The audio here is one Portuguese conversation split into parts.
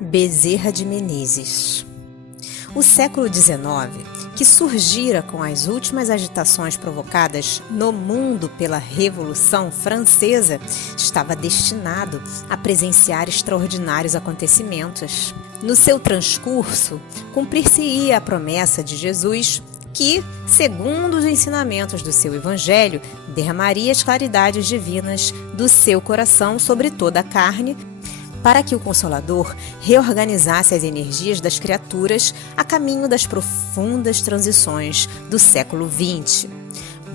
Bezerra de Menezes. O século XIX, que surgira com as últimas agitações provocadas no mundo pela Revolução Francesa, estava destinado a presenciar extraordinários acontecimentos. No seu transcurso, cumprir-se-ia a promessa de Jesus que, segundo os ensinamentos do seu Evangelho, derramaria as claridades divinas do seu coração sobre toda a carne, para que o Consolador reorganizasse as energias das criaturas a caminho das profundas transições do século XX.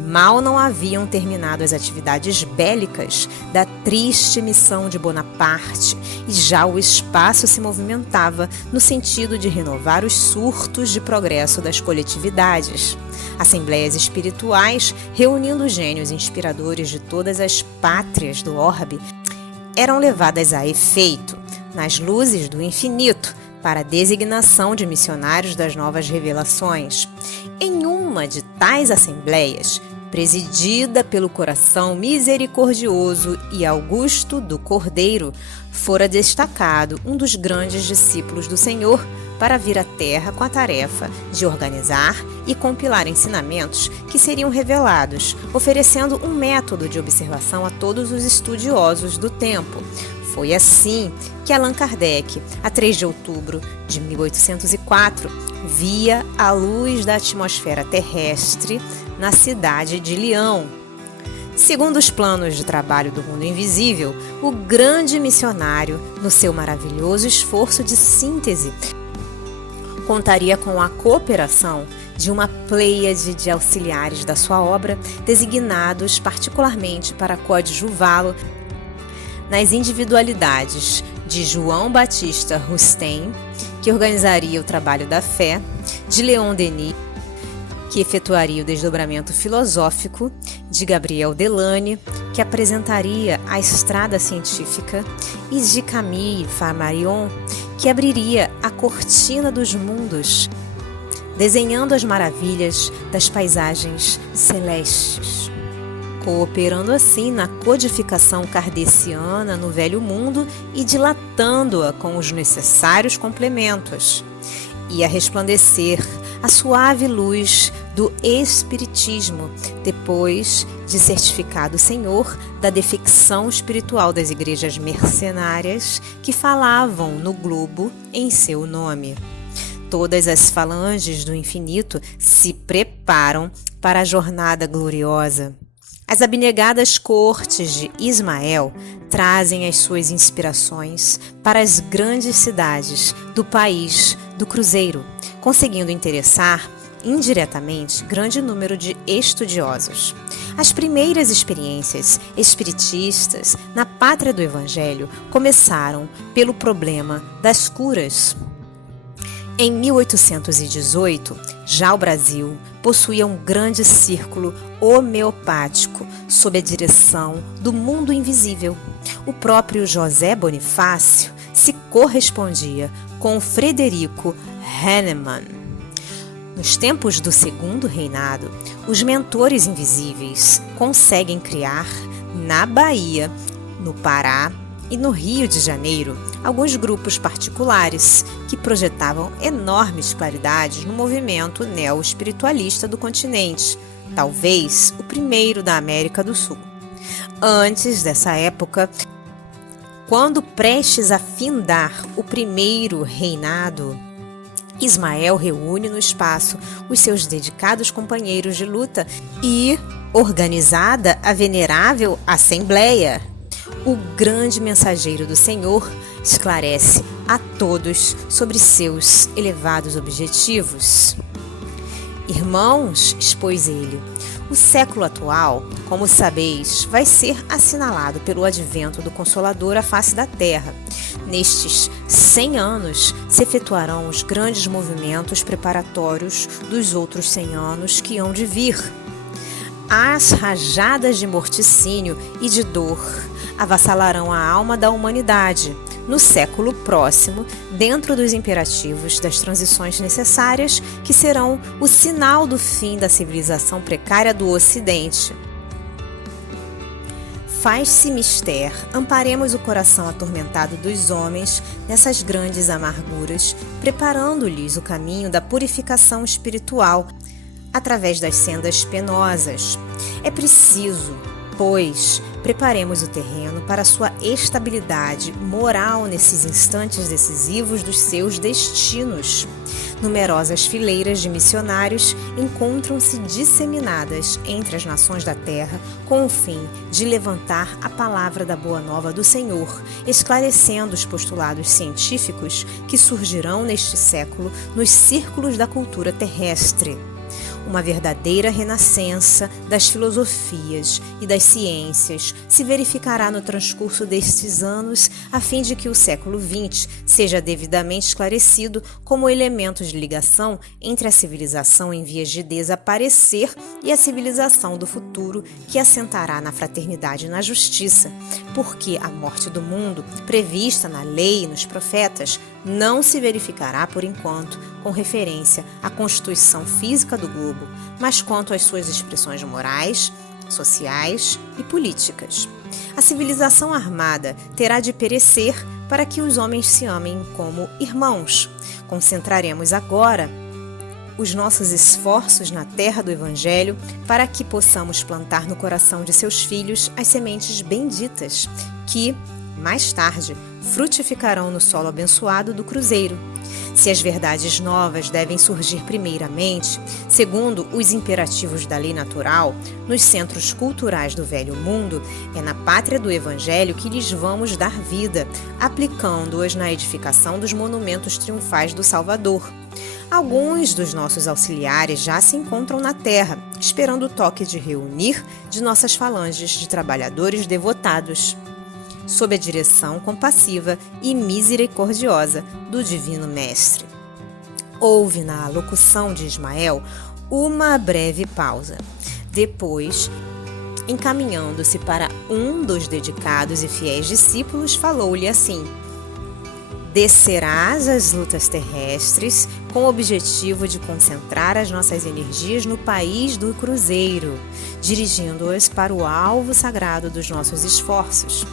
Mal não haviam terminado as atividades bélicas da triste missão de Bonaparte e já o espaço se movimentava no sentido de renovar os surtos de progresso das coletividades. Assembleias espirituais, reunindo gênios inspiradores de todas as pátrias do orbe, eram levadas a efeito, nas luzes do infinito, para a designação de missionários das novas revelações. Em uma de tais assembleias, presidida pelo coração misericordioso e augusto do Cordeiro, fora destacado um dos grandes discípulos do Senhor para vir à Terra com a tarefa de organizar e compilar ensinamentos que seriam revelados, oferecendo um método de observação a todos os estudiosos do tempo. Foi assim que Allan Kardec, a 3 de outubro de 1804, via a luz da atmosfera terrestre na cidade de Lyon. Segundo os planos de trabalho do mundo invisível, o grande missionário, no seu maravilhoso esforço de síntese, contaria com a cooperação de uma pleiade de auxiliares da sua obra, designados particularmente para coadjuvá-lo nas individualidades de João Batista Rustem, que organizaria o trabalho da fé, de Leon Denis, que efetuaria o desdobramento filosófico, de Gabriel Delane, que apresentaria a estrada científica, e de Camille Flammarion, que abriria a cortina dos mundos, desenhando as maravilhas das paisagens celestes, cooperando assim na codificação kardeciana no Velho Mundo e dilatando-a com os necessários complementos. Ia resplandecer a suave luz do Espiritismo, depois de certificado o Senhor da defecção espiritual das igrejas mercenárias que falavam no globo em seu nome. Todas as falanges do infinito se preparam para a jornada gloriosa. As abnegadas cortes de Ismael trazem as suas inspirações para as grandes cidades do país do Cruzeiro, conseguindo interessar indiretamente grande número de estudiosos. As primeiras experiências espiritistas na pátria do Evangelho começaram pelo problema das curas. Em 1818, já o Brasil possuía um grande círculo homeopático sob a direção do mundo invisível. O próprio José Bonifácio se correspondia com Frederico Hahnemann. Nos tempos do Segundo Reinado, os mentores invisíveis conseguem criar na Bahia, no Pará e no Rio de Janeiro alguns grupos particulares que projetavam enormes claridades no movimento neo-espiritualista do continente, talvez o primeiro da América do Sul. Antes dessa época, quando prestes a findar o primeiro reinado, Ismael reúne no espaço os seus dedicados companheiros de luta e, organizada a venerável Assembleia, o grande mensageiro do Senhor esclarece a todos sobre seus elevados objetivos. Irmãos, expôs ele, o século atual, como sabeis, vai ser assinalado pelo advento do Consolador à face da terra. Nestes 100 anos se efetuarão os grandes movimentos preparatórios dos outros 100 anos que hão de vir. As rajadas de morticínio e de dor avassalarão a alma da humanidade no século próximo, dentro dos imperativos das transições necessárias que serão o sinal do fim da civilização precária do Ocidente. Faz-se mister, amparemos o coração atormentado dos homens nessas grandes amarguras, preparando-lhes o caminho da purificação espiritual através das sendas penosas. É preciso, pois, preparemos o terreno para sua estabilidade moral nesses instantes decisivos dos seus destinos. Numerosas fileiras de missionários encontram-se disseminadas entre as nações da terra com o fim de levantar a palavra da Boa Nova do Senhor, esclarecendo os postulados científicos que surgirão neste século nos círculos da cultura terrestre. Uma verdadeira renascença das filosofias e das ciências se verificará no transcurso destes anos, a fim de que o século XX seja devidamente esclarecido como elemento de ligação entre a civilização em vias de desaparecer e a civilização do futuro, que assentará na fraternidade e na justiça, porque a morte do mundo, prevista na lei e nos profetas, não se verificará por enquanto com referência à constituição física do globo, mas quanto às suas expressões morais, sociais e políticas. A civilização armada terá de perecer para que os homens se amem como irmãos. Concentraremos agora os nossos esforços na terra do Evangelho para que possamos plantar no coração de seus filhos as sementes benditas que, mais tarde, frutificarão no solo abençoado do Cruzeiro. Se as verdades novas devem surgir primeiramente, segundo os imperativos da lei natural, nos centros culturais do velho mundo, é na pátria do Evangelho que lhes vamos dar vida, aplicando-as na edificação dos monumentos triunfais do Salvador. Alguns dos nossos auxiliares já se encontram na terra, esperando o toque de reunir de nossas falanges de trabalhadores devotados, sob a direção compassiva e misericordiosa do Divino Mestre. Houve na locução de Ismael uma breve pausa. Depois, encaminhando-se para um dos dedicados e fiéis discípulos, falou-lhe assim: descerás às lutas terrestres com o objetivo de concentrar as nossas energias no país do Cruzeiro, dirigindo-as para o alvo sagrado dos nossos esforços.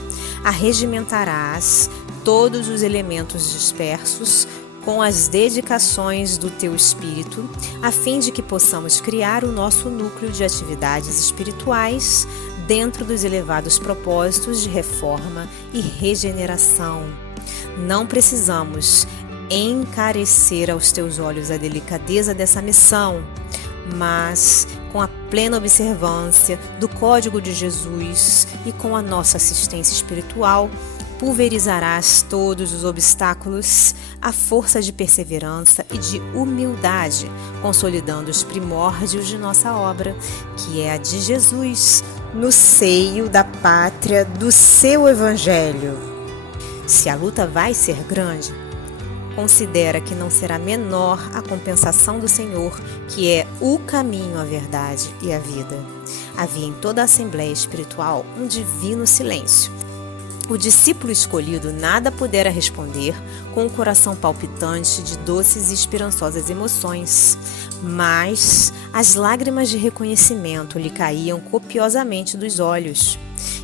Arregimentarás todos os elementos dispersos com as dedicações do teu espírito, a fim de que possamos criar o nosso núcleo de atividades espirituais dentro dos elevados propósitos de reforma e regeneração. Não precisamos encarecer aos teus olhos a delicadeza dessa missão, mas com a plena observância do Código de Jesus e com a nossa assistência espiritual, pulverizarás todos os obstáculos à força de perseverança e de humildade, consolidando os primórdios de nossa obra, que é a de Jesus, no seio da pátria do seu Evangelho. Se a luta vai ser grande, considera que não será menor a compensação do Senhor, que é o caminho, a verdade e a vida. Havia em toda a Assembleia Espiritual um divino silêncio. O discípulo escolhido nada pudera responder, com o coração palpitante de doces e esperançosas emoções, mas as lágrimas de reconhecimento lhe caíam copiosamente dos olhos.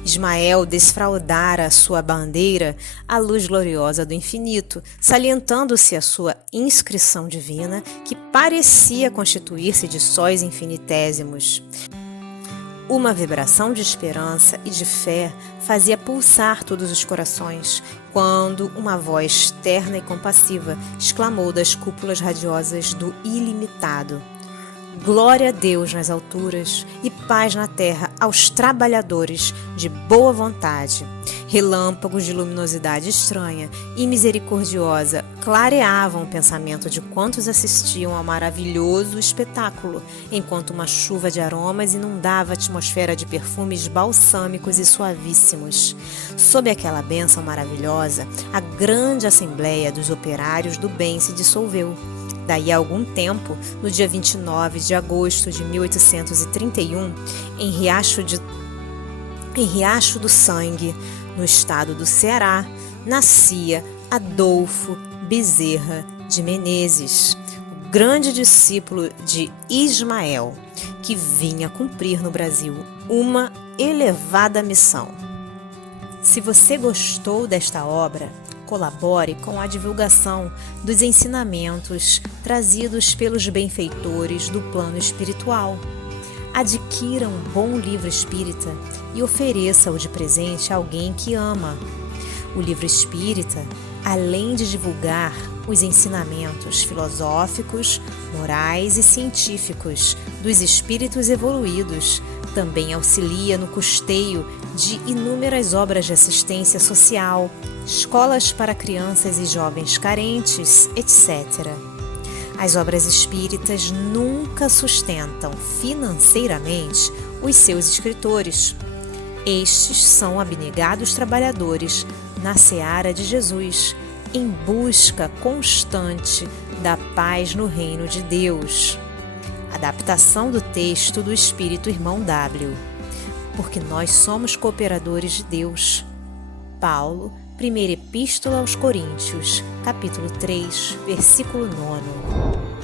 Ismael desfraldara a sua bandeira à luz gloriosa do infinito, salientando-se a sua inscrição divina, que parecia constituir-se de sóis infinitésimos. Uma vibração de esperança e de fé fazia pulsar todos os corações, quando uma voz terna e compassiva exclamou das cúpulas radiosas do ilimitado: glória a Deus nas alturas e paz na terra aos trabalhadores de boa vontade. Relâmpagos de luminosidade estranha e misericordiosa clareavam o pensamento de quantos assistiam ao maravilhoso espetáculo, enquanto uma chuva de aromas inundava a atmosfera de perfumes balsâmicos e suavíssimos. Sob aquela bênção maravilhosa, a grande assembleia dos operários do bem se dissolveu. Daí a algum tempo, no dia 29 de agosto de 1831, em Riacho do Sangue, no estado do Ceará, nascia Adolfo Bezerra de Menezes, o grande discípulo de Ismael, que vinha cumprir no Brasil uma elevada missão. Se você gostou desta obra, colabore com a divulgação dos ensinamentos trazidos pelos benfeitores do plano espiritual. Adquira um bom livro espírita e ofereça-o de presente a alguém que ama. O livro espírita, além de divulgar os ensinamentos filosóficos, morais e científicos dos espíritos evoluídos, também auxilia no custeio de inúmeras obras de assistência social, escolas para crianças e jovens carentes, etc. As obras espíritas nunca sustentam financeiramente os seus escritores. Estes são abnegados trabalhadores na seara de Jesus, em busca constante da paz no reino de Deus. Adaptação do texto do Espírito Irmão W. Porque nós somos cooperadores de Deus. Paulo, Primeira Epístola aos Coríntios, capítulo 3, versículo 9.